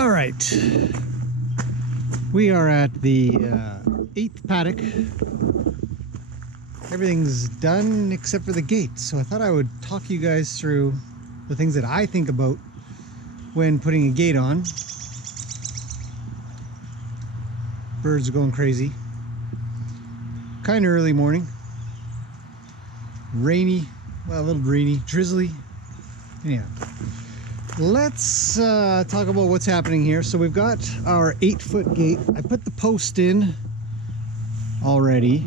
All right, we are at the 8th paddock. Everything's done except for the gate, so I thought I would talk you guys through the things that I think about when putting a gate on. Birds are going crazy. Kind of early morning. Rainy, well, a little rainy, drizzly. Yeah. Let's talk about what's happening here. So we've got our 8-foot gate. I put the post in already.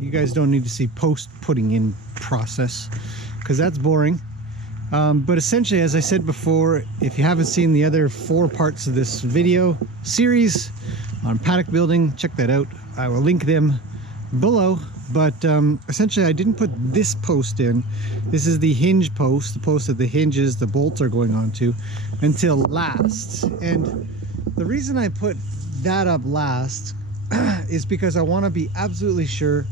You guys don't need to see post putting in process because that's boring. But essentially, as I said before, if you haven't seen the other 4 parts of this video series on paddock building, check that out. I will link them below. But essentially, I didn't put this post in. This is the hinge post, the post that the hinges, the bolts are going onto, until last. And the reason I put that up last is because I want to be absolutely sure,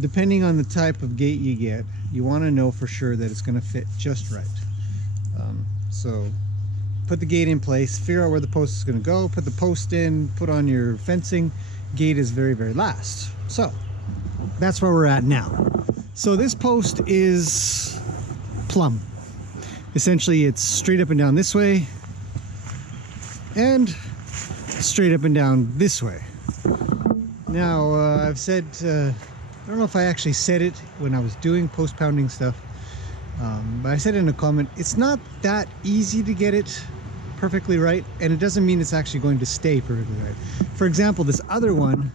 depending on the type of gate you get, you want to know for sure that it's going to fit just right. So put the gate in place, figure out where the post is going to go, put the post in, put on your fencing. Gate is very, very last. So that's where we're at now. So this post is plumb. Essentially, it's straight up and down this way and straight up and down this way. Now, I've said, I don't know if I actually said it when I was doing post pounding stuff, but I said in a comment, it's not that easy to get it perfectly right, and it doesn't mean it's actually going to stay perfectly right. For example, this other one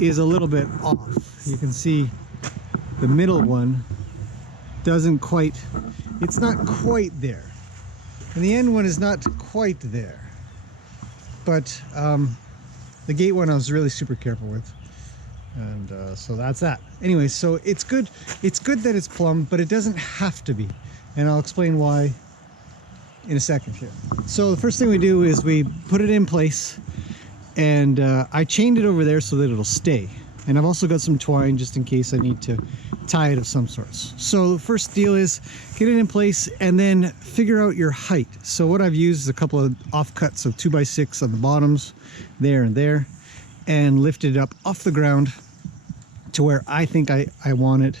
is a little bit off. You can see the middle one doesn't quite, it's not quite there. And the end one is not quite there. But the gate one I was really super careful with. And so that's that. Anyway, so it's good that it's plumb, but it doesn't have to be. And I'll explain why in a second here. So the first thing we do is we put it in place, and I chained it over there so that it'll stay. And I've also got some twine just in case I need to tie it of some sorts. So the first deal is get it in place and then figure out your height. So what I've used is a couple of offcuts of 2x6 on the bottoms, there and there, and lifted it up off the ground to where I think I want it.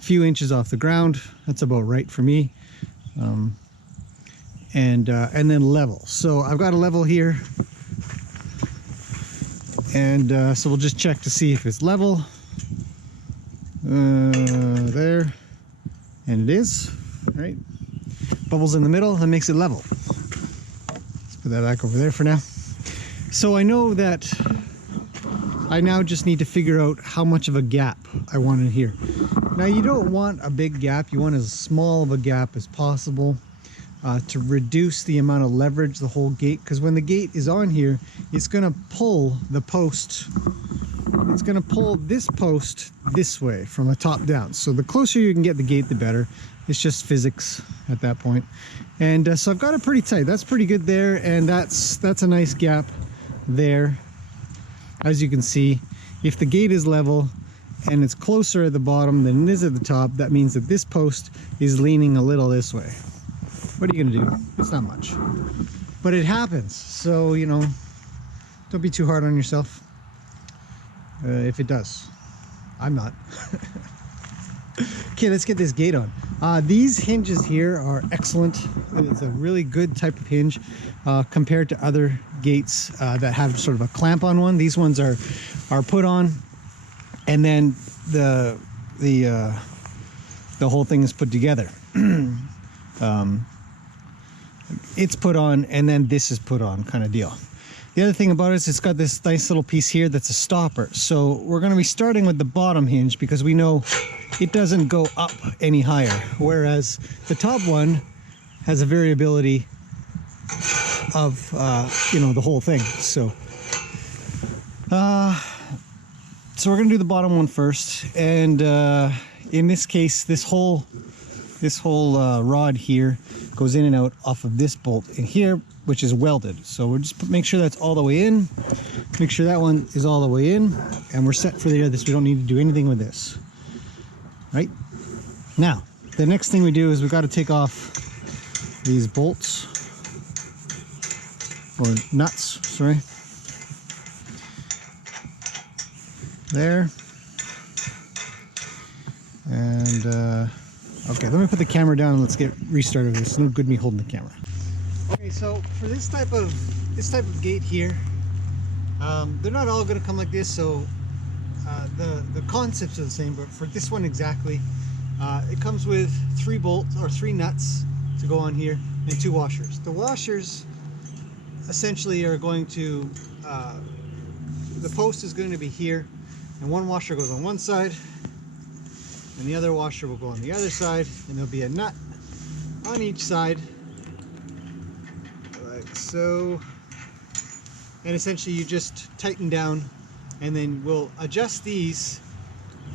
A few inches off the ground, that's about right for me. And then level. So I've got a level here. And so we'll just check to see if it's level. There. And it is. All right. Bubbles in the middle, that makes it level. Let's put that back over there for now. So I know that I now just need to figure out how much of a gap I want in here. Now you don't want a big gap, you want as small of a gap as possible. To reduce the amount of leverage the whole gate, because when the gate is on here, it's going to pull the post, it's going to pull this post this way from the top down. So the closer you can get the gate, the better. It's just physics at that point. And so I've got it pretty tight. That's pretty good there, and that's a nice gap there. As you can see, if the gate is level and it's closer at the bottom than it is at the top, that means that this post is leaning a little this way. What are you gonna do? It's not much, but it happens. So, you know, don't be too hard on yourself. If it does, I'm not. Okay, let's get this gate on. These hinges here are excellent. It's a really good type of hinge compared to other gates that have sort of a clamp on one. These ones are put on, and then the whole thing is put together. It's put on and then this is put on, kind of deal. The other thing about it is it's got this nice little piece here that's a stopper. So we're going to be starting with the bottom hinge because we know it doesn't go up any higher, whereas the top one has a variability of you know, the whole thing. So we're going to do the bottom one first, and in this case, this whole rod here goes in and out off of this bolt in here, which is welded. So we'll just make sure that's all the way in, make sure that one is all the way in, and we're set for the other. We don't need to do anything with this. Right now, the next thing we do is we've got to take off these bolts. or nuts, sorry. There. And okay, let me put the camera down and let's get restarted. It's no good me holding the camera. Okay, so for this type of gate here, they're not all going to come like this. So the concepts are the same, but for this one exactly, it comes with 3 bolts or 3 nuts to go on here and 2 washers. The washers essentially are going to, the post is going to be here, and one washer goes on one side and the other washer will go on the other side, and there'll be a nut on each side like so, and essentially you just tighten down, and then we'll adjust these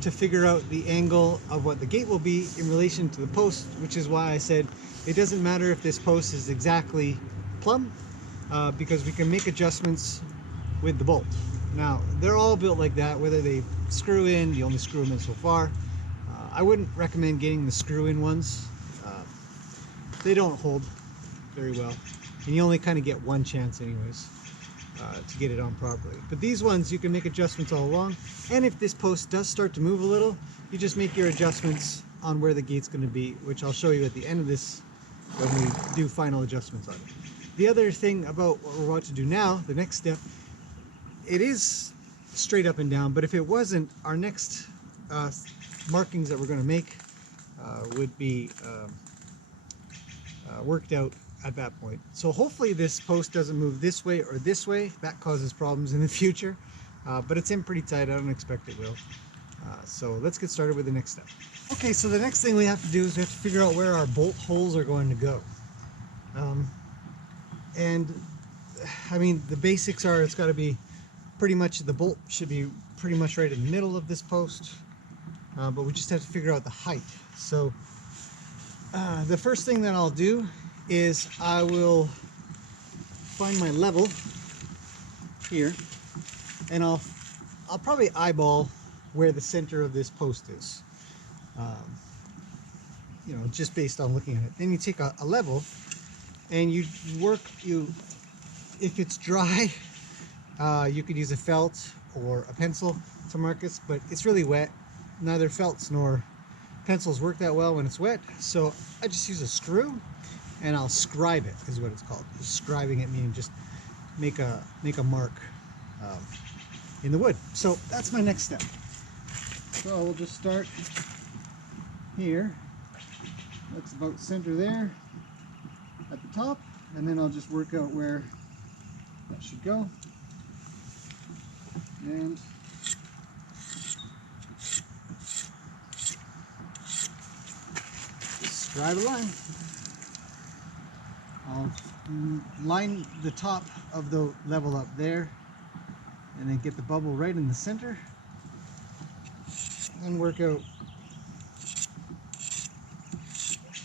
to figure out the angle of what the gate will be in relation to the post, which is why I said it doesn't matter if this post is exactly plumb, because we can make adjustments with the bolt. Now, they're all built like that, whether they screw in, you only screw them in so far. I wouldn't recommend getting the screw-in ones. They don't hold very well, and you only kind of get one chance anyways to get it on properly. But these ones, you can make adjustments all along, and if this post does start to move a little, you just make your adjustments on where the gate's going to be, which I'll show you at the end of this when we do final adjustments on it. The other thing about what we're about to do now, the next step, it is straight up and down, but if it wasn't, our next markings that we're going to make would be worked out at that point. So hopefully this post doesn't move this way or this way. That causes problems in the future, but it's in pretty tight. I don't expect it will. So let's get started with the next step. Okay, so the next thing we have to do is we have to figure out where our bolt holes are going to go. And I mean, the basics are, it's got to be pretty much, the bolt should be pretty much right in the middle of this post, but we just have to figure out the height. So the first thing that I'll do is I will find my level here, and I'll probably eyeball where the center of this post is, you know, just based on looking at it. Then you take a level and you work, if it's dry, you could use a felt or a pencil to mark this, but it's really wet. Neither felts nor pencils work that well when it's wet, so I just use a screw and I'll scribe it, is what it's called. Just scribing it, meaning just make a mark in the wood. So that's my next step. So we'll just start here. That's about center there at the top, and then I'll just work out where that should go. And scribe a line. I'll line the top of the level up there, and then get the bubble right in the center, and work out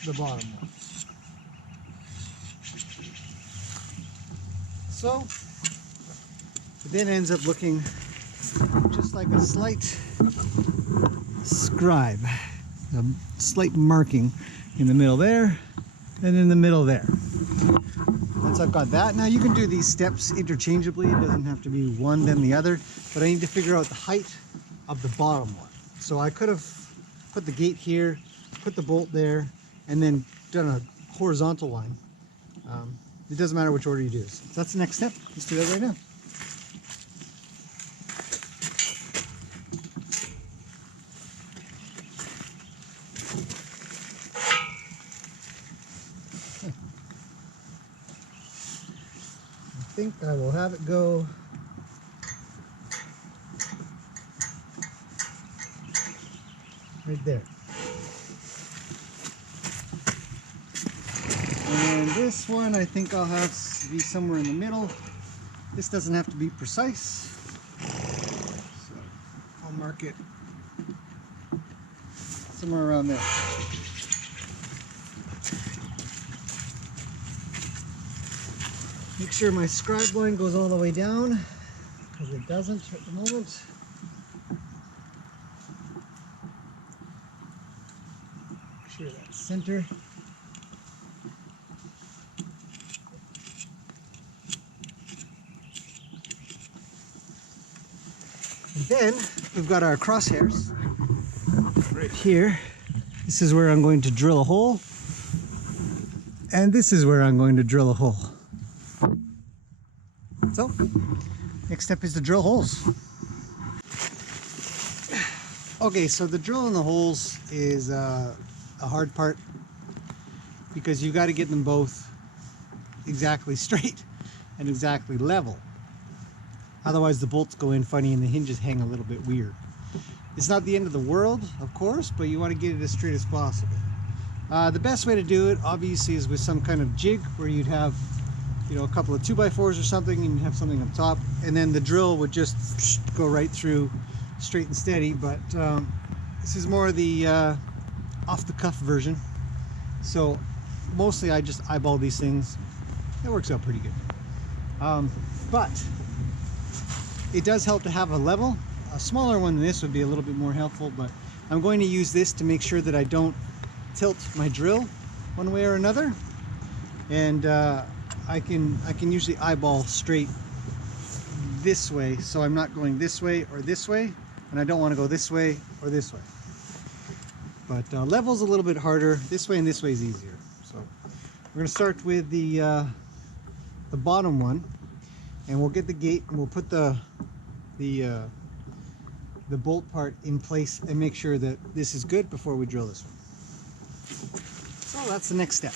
the bottom one. So it then ends up looking just like a slight scribe, a slight marking in the middle there and in the middle there. Once I've got that, now you can do these steps interchangeably. It doesn't have to be one then the other, but I need to figure out the height of the bottom one. So I could have put the gate here, put the bolt there, and then done a horizontal line. It doesn't matter which order you do this. So that's the next step. Let's do that right now. I think I will have it go right there. And this one I think I'll have be somewhere in the middle. This doesn't have to be precise, so I'll mark it somewhere around there. Make sure my scribe line goes all the way down, because it doesn't at the moment. Make sure that's center. Then we've got our crosshairs right here. This is where I'm going to drill a hole, and this is where I'm going to drill a hole. So, next step is to drill holes. Okay, so the drilling the holes is a hard part because you got to get them both exactly straight and exactly level. Otherwise the bolts go in funny and the hinges hang a little bit weird. It's not the end of the world, of course, but you want to get it as straight as possible. The best way to do it, obviously, is with some kind of jig where you'd have, you know, a couple of 2x4s or something, and you'd have something up top, and then the drill would just go right through straight and steady. But this is more the off-the-cuff version. So mostly I just eyeball these things. It works out pretty good. But it does help to have a level. A smaller one than this would be a little bit more helpful, but I'm going to use this to make sure that I don't tilt my drill one way or another. And I can usually eyeball straight this way, so I'm not going this way or this way, and I don't want to go this way or this way. But level's a little bit harder. This way and this way is easier. So we're going to start with the bottom one, and we'll get the gate and we'll put the bolt part in place and make sure that this is good before we drill this one. So that's the next step.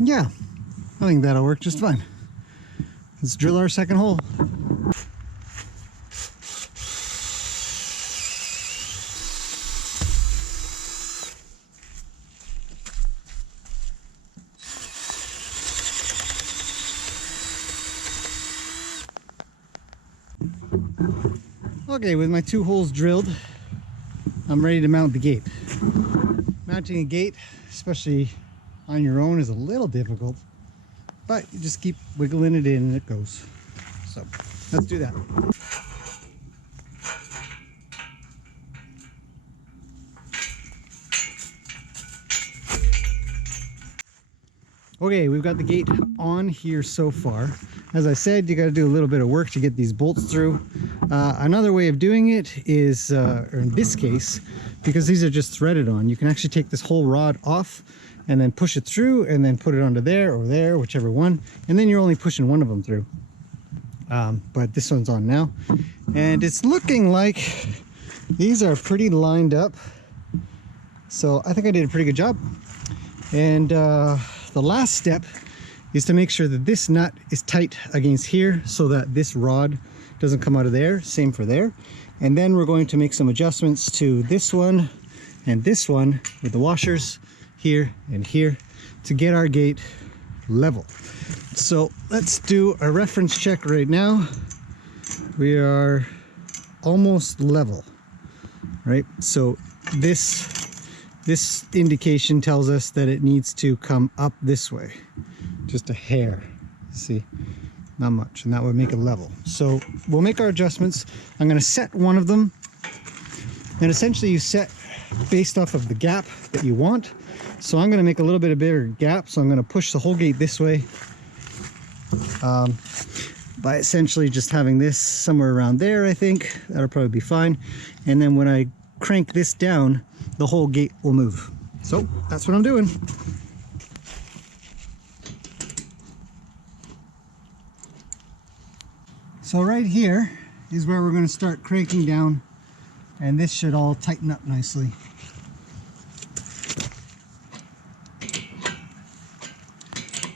Yeah, I think that'll work just fine. Let's drill our second hole. Okay, with my 2 holes drilled, I'm ready to mount the gate. Mounting a gate, especially on your own, is a little difficult, but you just keep wiggling it in and it goes. So let's do that. Okay, we've got the gate on here so far. As I said, you got to do a little bit of work to get these bolts through. Another way of doing it is, or in this case, because these are just threaded on, you can actually take this whole rod off and then push it through and then put it onto there or there, whichever one, and then you're only pushing one of them through. But this one's on now, and it's looking like these are pretty lined up, so I think I did a pretty good job. And the last step is to make sure that this nut is tight against here so that this rod doesn't come out of there. Same for there. And then we're going to make some adjustments to this one and this one with the washers here and here to get our gate level. So let's do a reference check right now. We are almost level, right? So this indication tells us that it needs to come up this way, just a hair. See, not much, and that would make it level. So we'll make our adjustments. I'm going to set one of them, and essentially you set based off of the gap that you want. So I'm going to make a little bit of bigger gap, so I'm going to push the whole gate this way. by essentially just having this somewhere around there. I think that'll probably be fine. And then when I crank this down, the whole gate will move. So that's what I'm doing. So right here is where we're going to start cranking down, and this should all tighten up nicely.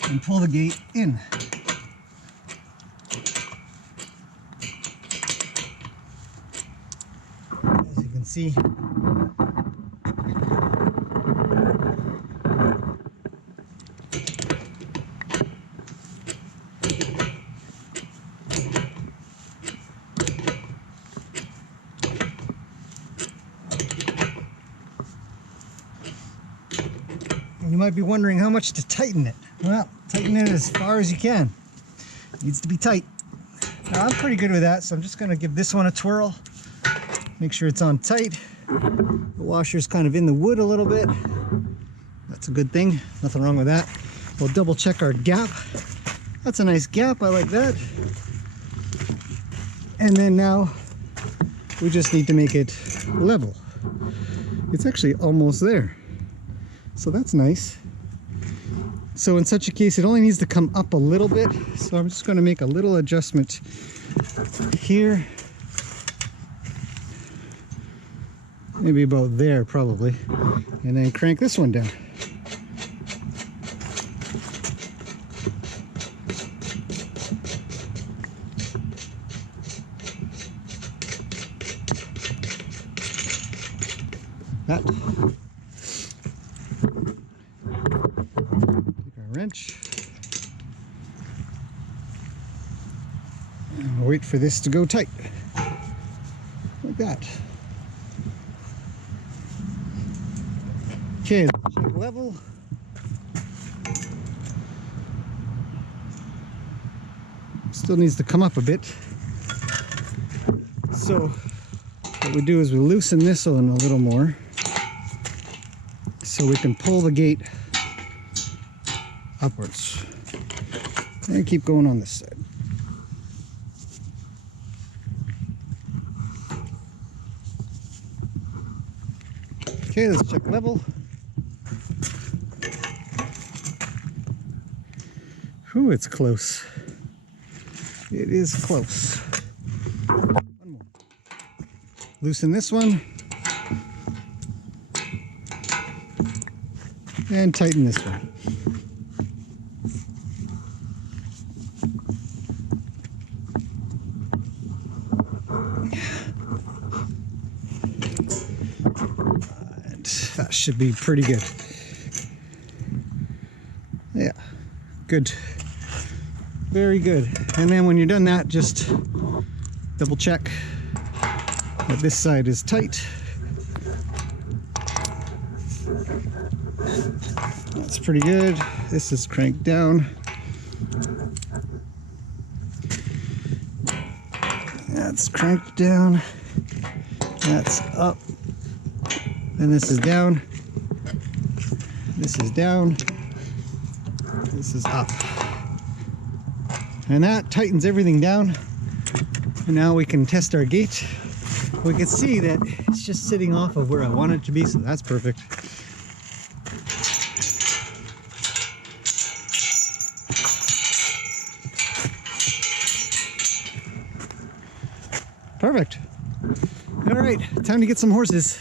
And pull the gate in. As you can see, you might be wondering how much to tighten it. Well, tighten it as far as you can. It needs to be tight. Now, I'm pretty good with that, so I'm just going to give this one a twirl. Make sure it's on tight. The washer's kind of in the wood a little bit. That's a good thing. Nothing wrong with that. We'll double check our gap. That's a nice gap. I like that. And then now we just need to make it level. It's actually almost there. So that's nice. So in such a case, it only needs to come up a little bit. So I'm just going to make a little adjustment here. Maybe about there, probably. And then crank this one down. That. Wrench. And we'll wait for this to go tight like that. Okay, check level. Still needs to come up a bit. So what we do is we loosen this one a little more so we can pull the gate upwards and keep going on this side. Okay, let's check level. Ooh, it's close. It is close. One more. Loosen this one and tighten this one. That should be pretty good. Yeah, good. Very good. And then when you're done that, just double check that this side is tight. That's pretty good. This is cranked down. That's cranked down. That's up. And this is down. This is down. This is up. And that tightens everything down. And now we can test our gate. We can see that it's just sitting off of where I want it to be, so that's perfect. Perfect. All right, time to get some horses.